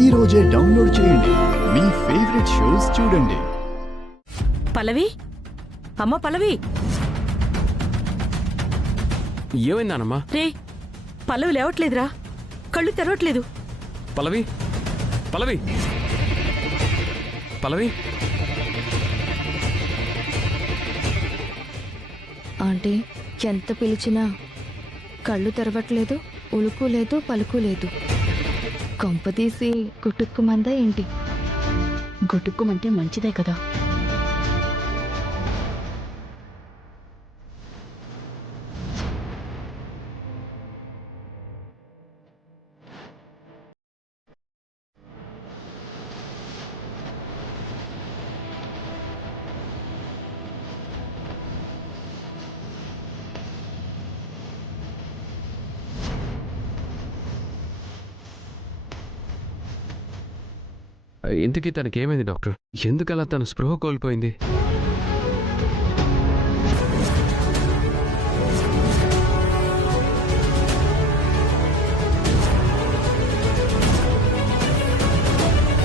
ఈ రోజే డౌన్లోడ్ చేయండి. మీ ఫేవరెట్ షోస్ చూడండి. పల్లవి, అమ్మ పల్లవి. ఏమైందానమ్మా? రే, పల్లవి లేవట్లేదురా, కళ్ళు తెరవట్లేదు. పల్లవి, పల్లవి, పల్లవి. ఆంటీ ఎంత పిలిచినా కళ్ళు తెరవట్లేదు, ఉలుకు లేదు, పలుకు లేదు. కొంపతీసి గుటుక్కుమందా ఏంటి? గుటుక్కుమంటే మంచిదే కదా. ఇంతకీ తనకేమైంది డాక్టర్? ఎందుకలా తను స్పృహ కోల్పోయింది?